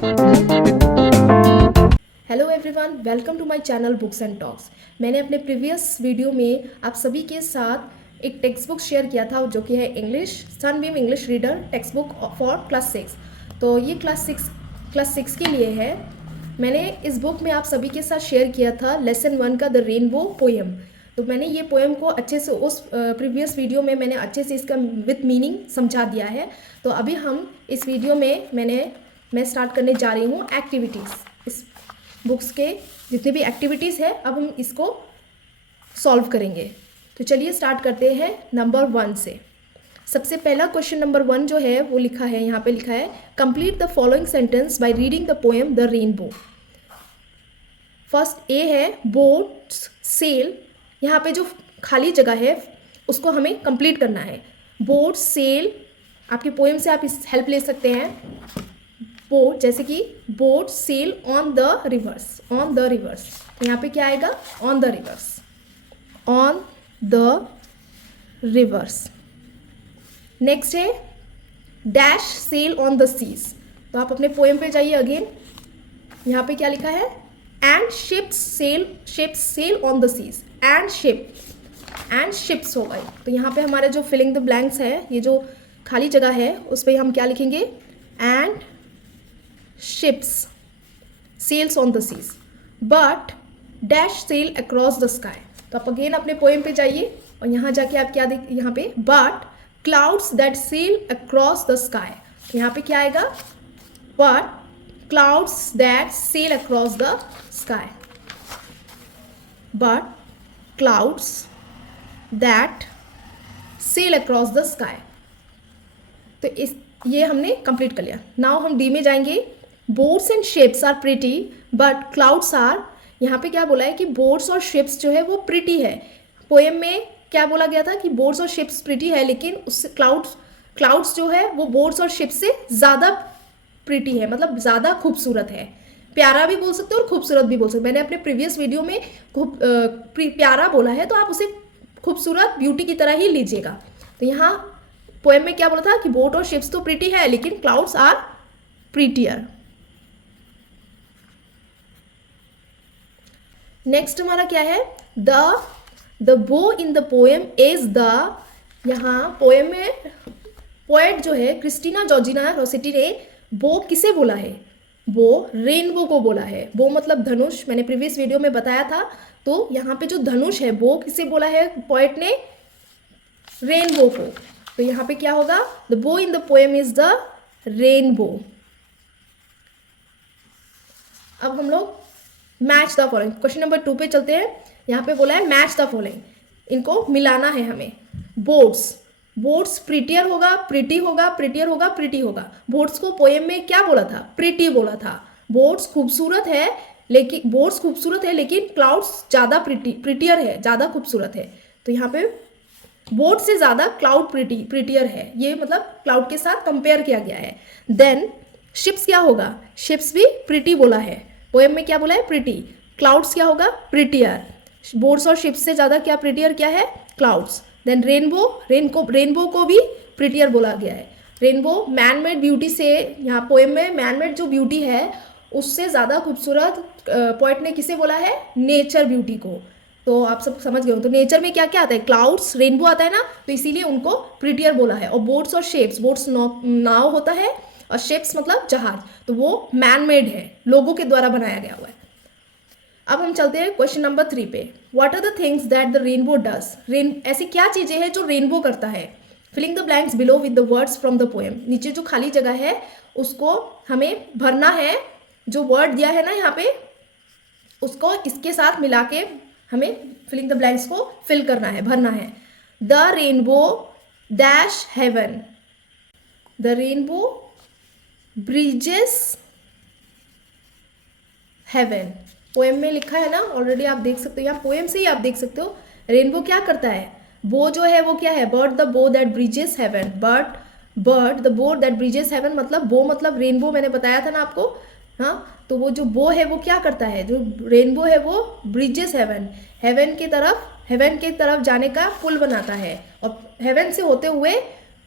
Hello everyone, welcome to my channel books and talks. मैंने अपने previous video में आप सभी के साथ एक टेक्स्ट बुक शेयर किया था जो कि है English Sunbeam English reader text book for class 6। तो ये क्लास 6 के लिए है। मैंने इस बुक में आप सभी के साथ शेयर किया था लेसन 1 का द रेनबो पोएम। तो मैंने ये पोएम को अच्छे से उस प्रीवियस वीडियो में मैंने अच्छे से इसका विथ मीनिंग समझा दिया है। तो अभी हम इस वीडियो में मैं स्टार्ट करने जा रही हूँ एक्टिविटीज़। इस बुक्स के जितने भी एक्टिविटीज़ है अब हम इसको सॉल्व करेंगे। तो चलिए स्टार्ट करते हैं नंबर 1 से। सबसे पहला क्वेश्चन नंबर 1 जो है वो लिखा है, यहाँ पे लिखा है complete the following sentence by reading the poem the rainbow. First A है बोट्स सेल। यहाँ पे जो खाली जगह है उसको हमें कंप्लीट करना है। बोट्स सेल, आपकी पोएम से आप इस हेल्प ले सकते हैं। बोट जैसे कि boat sail on the rivers, on the rivers. यहाँ पे क्या आएगा? On the rivers, on the rivers. Next है dash sail on the seas. तो आप अपने पोएम पे जाइए अगेन। यहाँ पे क्या लिखा है? And ships sail on the seas. And ships हो गए। तो यहाँ पे हमारे जो फिलिंग द ब्लैंक्स है, ये जो खाली जगह है उस पर हम क्या लिखेंगे? And ships sails on the seas but dash sail across the sky। तो आप अगेन अपने पोएम पे जाइए और यहाँ जाके आप क्या देख, यहाँ पे but clouds that sail across the sky। तो यहाँ पे क्या आएगा? but clouds that sail across the sky, but clouds that sail across the sky। तो ये हमने कंप्लीट कर लिया। नाउ हम डी में जाएंगे। Boats and ships are pretty but clouds are. यहाँ पे क्या बोला है कि बोट्स और शिप्स जो है वो प्रिटी है। पोएम में क्या बोला गया था कि बोट्स और शिप्स प्रिटी है, लेकिन उससे क्लाउड्स जो है वो बोट्स और शिप्स से ज़्यादा प्रिटी है, मतलब ज़्यादा खूबसूरत है। प्यारा भी बोल सकते हो और खूबसूरत भी बोल सकते हो। मैंने अपने प्रीवियस वीडियो में प्यारा बोला है, तो आप उसे खूबसूरत ब्यूटी की तरह ही लीजिएगा। तो यहाँ पोएम में क्या बोला था कि बोट और शिप्स तो प्रिटी है लेकिन क्लाउड्स आर प्रिटियर। नेक्स्ट हमारा क्या है? द बो in the poem is the. यहाँ पोएम में पोएट जो है क्रिस्टीना जॉर्जिना रोसेटी ने बो किसे बोला है? बो रेनबो को बोला है। बो मतलब धनुष, मैंने प्रीवियस वीडियो में बताया था। तो यहाँ पे जो धनुष है बो किसे बोला है पोएट ने? रेनबो को। तो यहाँ पे क्या होगा? द बो in the poem is the rainbow. अब हम लोग match the following, question number 2 पे चलते हैं। यहाँ पे बोला है मैच द फॉलोइंग, इनको मिलाना है हमें। बोट्स प्रिटियर होगा, प्रिटी होगा, प्रिटियर होगा, प्रिटी होगा। बोट्स को पोएम में क्या बोला था? प्रिटी बोला था। बोट्स खूबसूरत है लेकिन क्लाउड्स ज़्यादा प्रिटियर है, ज़्यादा खूबसूरत है। तो यहाँ पे बोट से ज़्यादा क्लाउड प्रिटियर है, ये मतलब क्लाउड के साथ कंपेयर किया गया है। देन शिप्स क्या होगा? शिप्स भी प्रिटी बोला है। पोएम में क्या बोला है? प्रिटी। क्लाउड्स क्या होगा? प्रिटियर। बोट्स और शिप्स से ज़्यादा क्या प्रिटियर क्या है? क्लाउड्स। देन रेनबो को भी प्रिटियर बोला गया है। रेनबो मैनमेड ब्यूटी से, यहाँ पोएम में मैनमेड जो ब्यूटी है उससे ज़्यादा खूबसूरत पोएट ने किसे बोला है? नेचर ब्यूटी को। तो आप सब समझ गए हो। तो नेचर में क्या क्या आता है? क्लाउड्स, रेनबो आता है ना, तो इसीलिए उनको प्रिटियर बोला है। और बोट्स और शिप्स, बोट्स नाव होता है और शिप्स मतलब जहाज, तो वो मैन मेड है, लोगों के द्वारा बनाया गया हुआ है। अब हम चलते हैं क्वेश्चन नंबर 3 पे। What are the things that the rainbow does? ऐसी क्या चीज़ें हैं जो रेनबो करता है? Filling the blanks below with the words from the poem. नीचे जो खाली जगह है उसको हमें भरना है। जो वर्ड दिया है ना यहाँ पे, उसको इसके साथ मिला के हमें फिलिंग द ब्लैंक्स को फिल करना है, भरना है। The rainbow dash heaven. The rainbow bridges heaven. Poem में लिखा है ना, ऑलरेडी आप देख सकते हो, या पोएम से ही आप देख सकते हो। रेनबो क्या करता है? बो जो है वो क्या है? Bird the bow that bridges heaven. Bird the bow that bridges heaven मतलब बो मतलब रेनबो, मैंने बताया था ना आपको। हाँ, तो वो जो बो है वो क्या करता है? जो रेनबो है वो ब्रिजेस हेवन, हेवन की तरफ जाने का पुल बनाता है। और हेवन से होते हुए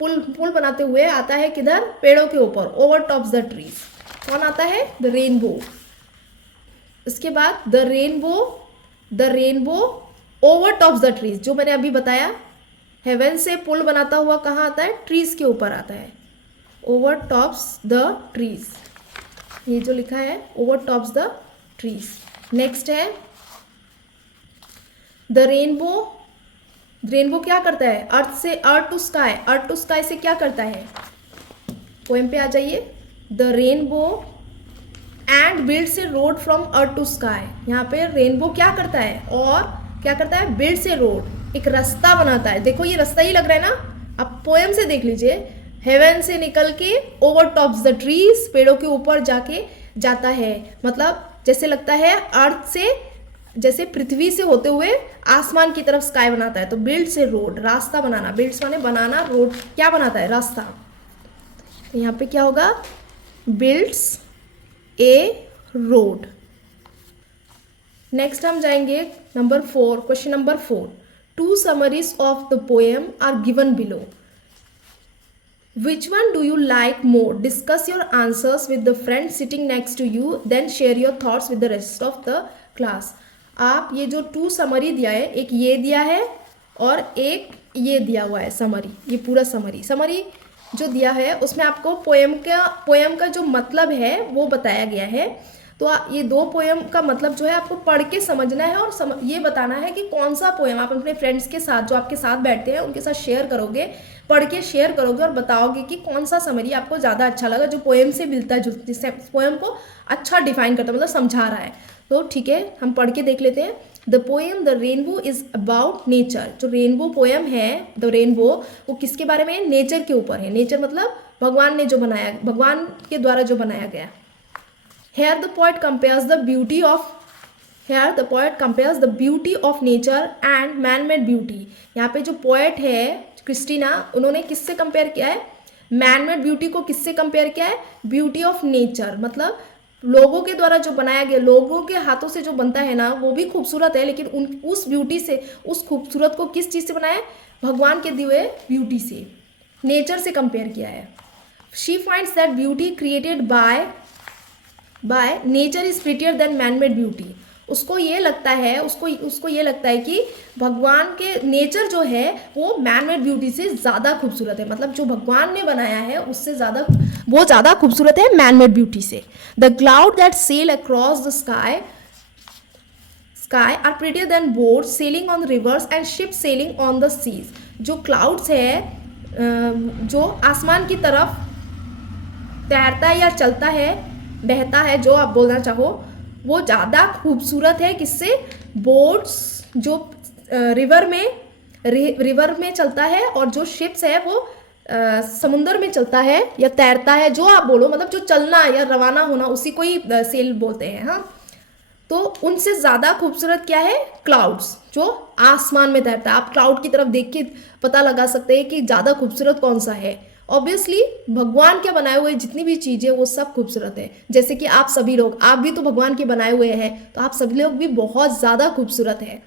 पुल बनाते हुए आता है किधर? पेड़ों के ऊपर, ओवर टॉप्स द ट्रीज। कौन आता है? The rainbow. उसके बाद the rainbow over tops the trees, जो मैंने अभी बताया, हेवन से पुल बनाता हुआ कहाँ आता है? ट्रीज के ऊपर आता है, ओवर टॉप्स द ट्रीज, ये जो लिखा है over tops the trees. Next है द रेनबो क्या करता है? अर्थ टू स्काई से क्या करता है? पोएम पे आ जाइए। The rainbow and builds a road from earth to sky. यहाँ पे रेनबो क्या करता है? और क्या करता है? बिल्ड्स ए रोड, एक रास्ता बनाता है। देखो ये रास्ता ही लग रहा है ना, आप पोएम से देख लीजिए। हेवन से निकल के ओवर टॉप्स द ट्रीज, पेड़ों के ऊपर जाके जाता है, मतलब जैसे लगता है अर्थ से, जैसे पृथ्वी से होते हुए आसमान की तरफ स्काई बनाता है। तो बिल्ड्स ए रोड, रास्ता बनाना, बिल्ड्स माने बनाना, रोड क्या बनाता है? रास्ता। तो यहाँ पे क्या होगा? Builds a road. नेक्स्ट हम जाएंगे number 4, question number 4। 2 summaries of the poem are given below. Which one do you like more? Discuss your answers with the friend sitting next to you, then share your thoughts with the rest of the class. आप ये जो 2 summary दिया है, एक ये दिया है और एक ये दिया हुआ है समरी, ये पूरा समरी जो दिया है उसमें आपको पोएम का जो मतलब है वो बताया गया है। तो ये 2 पोएम का मतलब जो है आपको पढ़ के समझना है और ये बताना है कि कौन सा पोएम आप अपने फ्रेंड्स के साथ, जो आपके साथ बैठते हैं उनके साथ शेयर करोगे, पढ़ के शेयर करोगे और बताओगे कि कौन सा समरी आपको ज़्यादा अच्छा लगा, जो पोएम से मिलता है, जिससे पोएम को अच्छा डिफाइन करता है, मतलब समझा रहा है। तो ठीक है, हम पढ़ के देख लेते हैं। The poem the rainbow is about nature. जो रेनबो पोएम है, द रेनबो, वो किसके बारे में है? नेचर के ऊपर है। नेचर मतलब भगवान ने जो बनाया, भगवान के द्वारा जो बनाया गया। Here the poet compares the beauty of nature and man-made beauty. यहाँ पे जो पोएट है क्रिस्टीना, उन्होंने किससे कंपेयर किया है? मैन-मेड ब्यूटी को किससे कंपेयर किया है? ब्यूटी ऑफ नेचर, मतलब लोगों के द्वारा जो बनाया गया, लोगों के हाथों से जो बनता है ना, वो भी खूबसूरत है, लेकिन उस ब्यूटी से, उस खूबसूरत को किस चीज़ से बनाया है? भगवान के दिए हुए ब्यूटी से, नेचर से कंपेयर किया है। She finds that beauty created by nature is prettier then man made beauty. उसको ये लगता है कि भगवान के नेचर जो है वो मैन मेड ब्यूटी से ज़्यादा खूबसूरत है, मतलब जो भगवान ने बनाया है उससे ज़्यादा खूबसूरत है मैन मेड ब्यूटी से। The cloud that sail across the sky are prettier than boat sailing on rivers and ship sailing on the seas. जो क्लाउड्स है, जो आसमान की तरफ तैरता है या चलता है, बहता है, जो आप बोलना चाहो, वो ज़्यादा खूबसूरत है किससे? बोट्स जो रिवर में चलता है, और जो शिप्स है वो समुंदर में चलता है या तैरता है, जो आप बोलो, मतलब जो चलना या रवाना होना, उसी को ही सेल बोलते हैं। हाँ, तो उनसे ज़्यादा खूबसूरत क्या है? क्लाउड्स, जो आसमान में तैरता है। आप क्लाउड की तरफ देख के पता लगा सकते हैं कि ज़्यादा खूबसूरत कौन सा है। ऑब्वियसली भगवान के बनाए हुए जितनी भी चीज़ें वो सब खूबसूरत है। जैसे कि आप सभी लोग, आप भी तो भगवान के बनाए हुए हैं, तो आप सभी लोग भी बहुत ज़्यादा खूबसूरत है।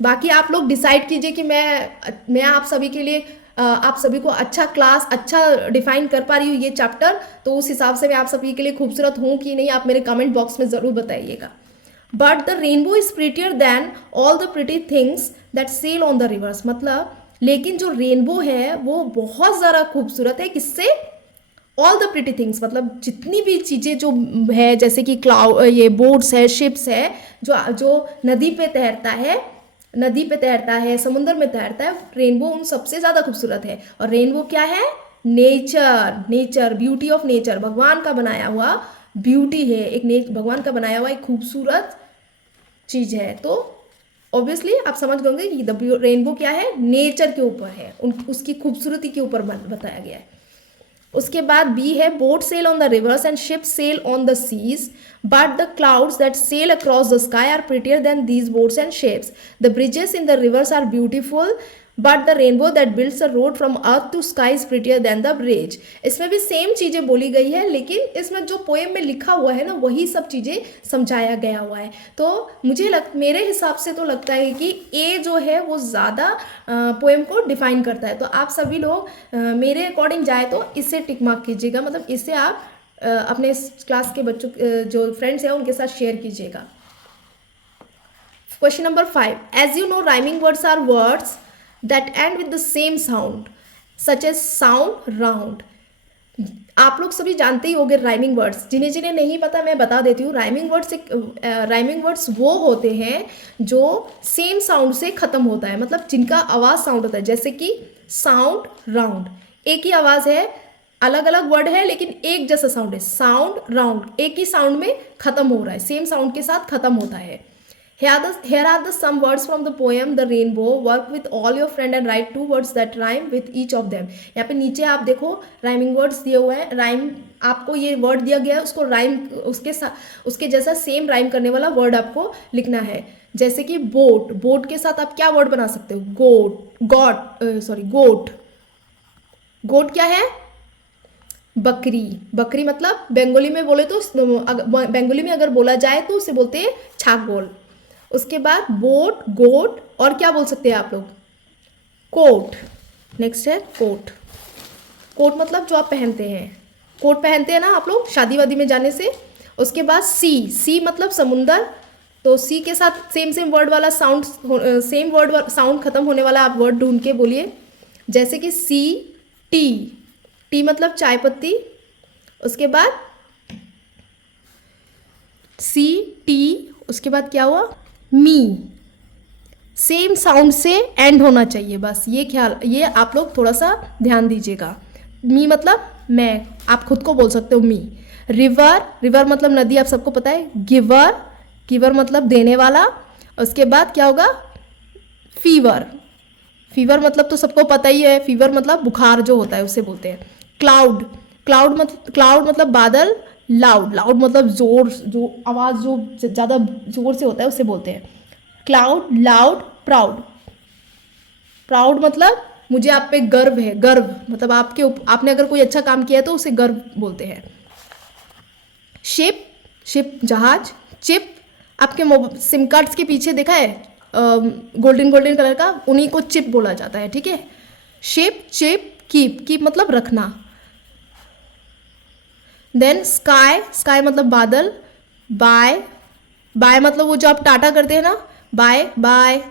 बाकी आप लोग डिसाइड कीजिए कि मैं आप सभी के लिए, आप सभी को अच्छा डिफाइन कर पा रही हूँ ये चैप्टर, तो उस हिसाब से मैं आप सभी के लिए खूबसूरत हूँ कि नहीं, आप मेरे कमेंट बॉक्स में ज़रूर बताइएगा। But the rainbow is prettier than all the pretty things that sail on the rivers. मतलब लेकिन जो रेनबो है वो बहुत ज़्यादा खूबसूरत है, किससे? ऑल द प्रिटी थिंग्स, मतलब जितनी भी चीज़ें जो है, जैसे कि ये बोट्स है, शिप्स है, जो नदी पे तैरता है, समुद्र में तैरता है, रेनबो उन सबसे ज़्यादा खूबसूरत है। और रेनबो क्या है? नेचर, ब्यूटी ऑफ नेचर, भगवान का बनाया हुआ ब्यूटी है, भगवान का बनाया हुआ एक खूबसूरत चीज़ है। तो ऑब्वियसली आप समझ गए होंगे कि रेनबो क्या है? नेचर के ऊपर है, उसकी खूबसूरती के ऊपर बताया गया है। उसके बाद बी है, boat sail on the rivers and ship sail on the seas, but the clouds that sail across the sky are prettier than these boats and ships. The bridges in the rivers are beautiful, but the rainbow that builds a road from earth to sky is prettier than the bridge. इसमें भी same चीज़ें बोली गई है, लेकिन इसमें जो poem में लिखा हुआ है ना, वही सब चीज़ें समझाया गया हुआ है। तो मेरे हिसाब से तो लगता है कि ए जो है वो ज़्यादा पोएम को डिफाइन करता है। तो आप सभी लोग मेरे अकॉर्डिंग जाए तो इससे टिक मार्क कीजिएगा, मतलब इससे आप अपने क्लास के बच्चों जो फ्रेंड्स हैं उनके साथ शेयर कीजिएगा। Question number 5, as you know rhyming words are words that end with the same sound such as sound round. आप लोग सभी जानते ही होंगे राइमिंग वर्ड्स, जिन्हें जिन्हें नहीं पता मैं बता देती हूँ। राइमिंग वर्ड्स वो होते हैं जो सेम साउंड से ख़त्म होता है, मतलब जिनका आवाज़ साउंड होता है, जैसे कि साउंड राउंड, एक ही आवाज़ है, अलग अलग वर्ड है लेकिन एक जैसा साउंड है। साउंड राउंड एक ही साउंड में ख़त्म हो रहा है, सेम साउंड के साथ ख़त्म होता है। Here are the some words from the poem The Rainbow. Work with all your friend and write 2 words that rhyme with each of them. यहाँ पे नीचे आप देखो राइमिंग वर्ड्स दिए हुए हैं। राइम आपको ये वर्ड दिया गया है, उसको राइम उसके जैसा सेम राइम करने वाला वर्ड आपको लिखना है। जैसे कि बोट, बोट के साथ आप क्या वर्ड बना सकते हो? गोट। गोट क्या है? बकरी। बकरी मतलब बंगाली में बोले तो, बंगाली में अगर बोला जाए तो उसे बोलते हैं छागोल। उसके बाद बोट, गोट, और क्या बोल सकते हैं आप लोग? कोट। नेक्स्ट है कोट। कोट मतलब जो आप पहनते हैं, कोट पहनते हैं ना आप लोग शादी वादी में जाने से। उसके बाद सी मतलब समुंदर, तो सी के साथ सेम वर्ड वाला साउंड, सेम वर्ड साउंड खत्म होने वाला आप वर्ड ढूंढ के बोलिए। जैसे कि टी मतलब चाय पत्ती। उसके बाद टी, उसके बाद क्या हुआ? मी। सेम साउंड से एंड होना चाहिए, बस ये आप लोग थोड़ा सा ध्यान दीजिएगा। मी मतलब मैं, आप खुद को बोल सकते हो मी। रिवर मतलब नदी, आप सबको पता है। गिवर मतलब देने वाला। उसके बाद क्या होगा? फीवर मतलब तो सबको पता ही है, फीवर मतलब बुखार जो होता है उसे बोलते हैं। क्लाउड मतलब बादल। लाउड मतलब जोर, जो आवाज़ जो ज़्यादा जोर से होता है उसे बोलते हैं क्लाउड। लाउड। प्राउड मतलब मुझे आप पे गर्व है, गर्व मतलब आपने अगर कोई अच्छा काम किया है तो उसे गर्व बोलते हैं। शिप जहाज। चिप आपके सिम कार्ड्स के पीछे देखा है गोल्डन कलर का, उन्हीं को चिप बोला जाता है, ठीक है। शिप, चिप, कीप मतलब रखना। देन स्काई मतलब बादल। बाय मतलब वो जो आप टाटा करते हैं ना, bye.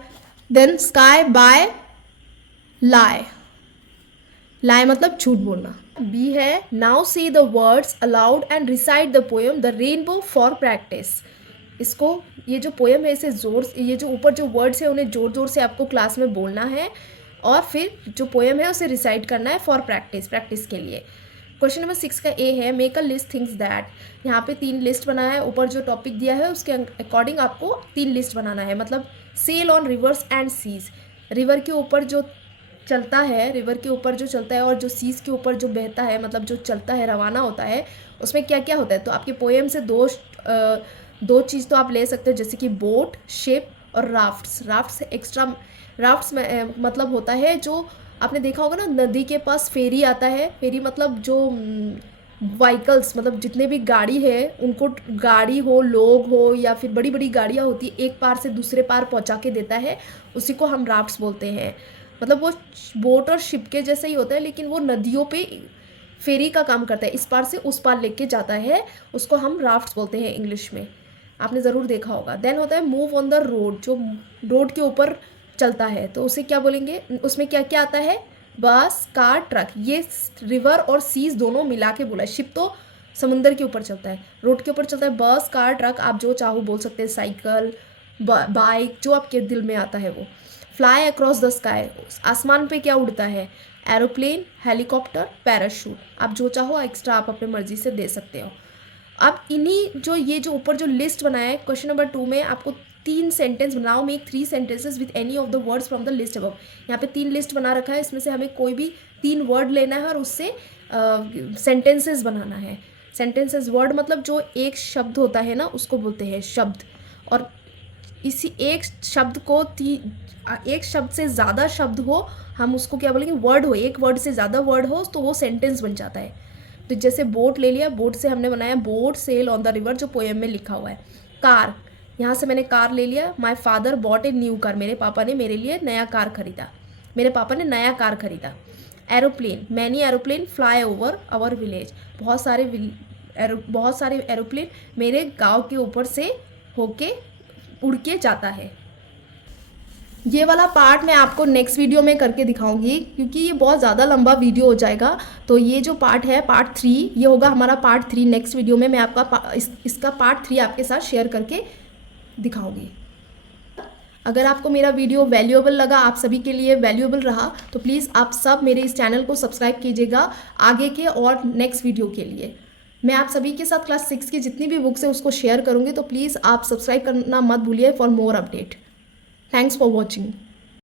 Then sky by. Lie मतलब झूठ बोलना। बी है now see the words aloud and recite the poem the rainbow for practice. इसको, ये जो पोएम है इसे ये जो ऊपर जो वर्ड्स है उन्हें जोर से आपको क्लास में बोलना है और फिर जो पोएम है उसे रिसाइट करना है फॉर प्रैक्टिस के लिए। क्वेश्चन नंबर 6 का ए है make a list things that. यहाँ पे 3 लिस्ट बनाया है, ऊपर जो टॉपिक दिया है उसके अकॉर्डिंग आपको 3 लिस्ट बनाना है। मतलब sail on rivers and seas, river के ऊपर जो चलता है और जो सीज के ऊपर जो बहता है, मतलब जो चलता है, रवाना होता है, उसमें क्या क्या होता है। तो आपके पोएम से दो चीज़ तो आप ले सकते हो, जैसे कि बोट, शिप और राफ्ट्स में मतलब होता है जो आपने देखा होगा ना, नदी के पास फेरी आता है। फेरी मतलब जो व्हीकल्स, मतलब जितने भी गाड़ी है उनको, गाड़ी हो, लोग हो या फिर बड़ी बड़ी गाड़ियाँ होती है, एक पार से दूसरे पार पहुंचा के देता है, उसी को हम राफ्ट्स बोलते हैं। मतलब वो बोट और शिप के जैसे ही होता है लेकिन वो नदियों पे फेरी का काम करता है, इस पार से उस पार लेके जाता है, उसको हम राफ्ट्स बोलते हैं इंग्लिश में, आपने ज़रूर देखा होगा। देन होता है मूव ऑन द रोड, जो रोड के ऊपर चलता है तो उसे क्या बोलेंगे? उसमें क्या क्या आता है? बस, कार, ट्रक। ये रिवर और सीज दोनों मिला के बोला है। शिप तो समुंदर के ऊपर चलता है, रोड के ऊपर चलता है बस, कार, ट्रक, आप जो चाहो बोल सकते हैं, साइकिल, बाइक, जो आपके दिल में आता है वो। फ्लाई अक्रॉस द स्काई, आसमान पे क्या उड़ता है? एरोप्लेन, हेलीकॉप्टर, पैराशूट, आप जो चाहो एक्स्ट्रा आप अपनी मर्जी से दे सकते हो। अब इन्हीं ये जो ऊपर जो लिस्ट बनाया है, क्वेश्चन नंबर 2 में आपको 3 सेंटेंस बनाओ, make 3 sentences with any of the words from the list above. यहाँ पे 3 लिस्ट बना रखा है, इसमें से हमें कोई भी 3 वर्ड लेना है और उससे सेंटेंसेस बनाना है। सेंटेंसेस, वर्ड मतलब जो एक शब्द होता है ना उसको बोलते हैं शब्द, और इसी एक शब्द से ज़्यादा शब्द हो हम उसको क्या बोलेंगे? वर्ड हो। एक वर्ड से ज़्यादा वर्ड हो तो वो सेंटेंस बन जाता है। तो जैसे बोट ले लिया, बोट से हमने बनाया boat sail on the river, जो पोएम में लिखा हुआ है। कार, यहाँ से मैंने कार ले लिया। My father bought a new car, मेरे पापा ने मेरे लिए नया कार खरीदा। Aeroplane, many aeroplanes fly over our village, बहुत सारे बहुत सारे एरोप्लेन मेरे गांव के ऊपर से होके उड़ के जाता है। ये वाला पार्ट मैं आपको नेक्स्ट वीडियो में करके दिखाऊंगी क्योंकि ये बहुत ज़्यादा लंबा वीडियो हो जाएगा। तो ये जो पार्ट है पार्ट 3, ये होगा हमारा पार्ट 3। नेक्स्ट वीडियो में मैं आपका इसका पार्ट 3 आपके साथ शेयर करके दिखाऊंगी। अगर आपको मेरा वीडियो वैल्यूएबल लगा, आप सभी के लिए वैल्यूएबल रहा, तो प्लीज़ आप सब मेरे इस चैनल को सब्सक्राइब कीजिएगा आगे के और नेक्स्ट वीडियो के लिए। मैं आप सभी के साथ क्लास 6 की जितनी भी बुक्स है उसको शेयर करूँगी, तो प्लीज़ आप सब्सक्राइब करना मत भूलिए for more update. Thanks for watching.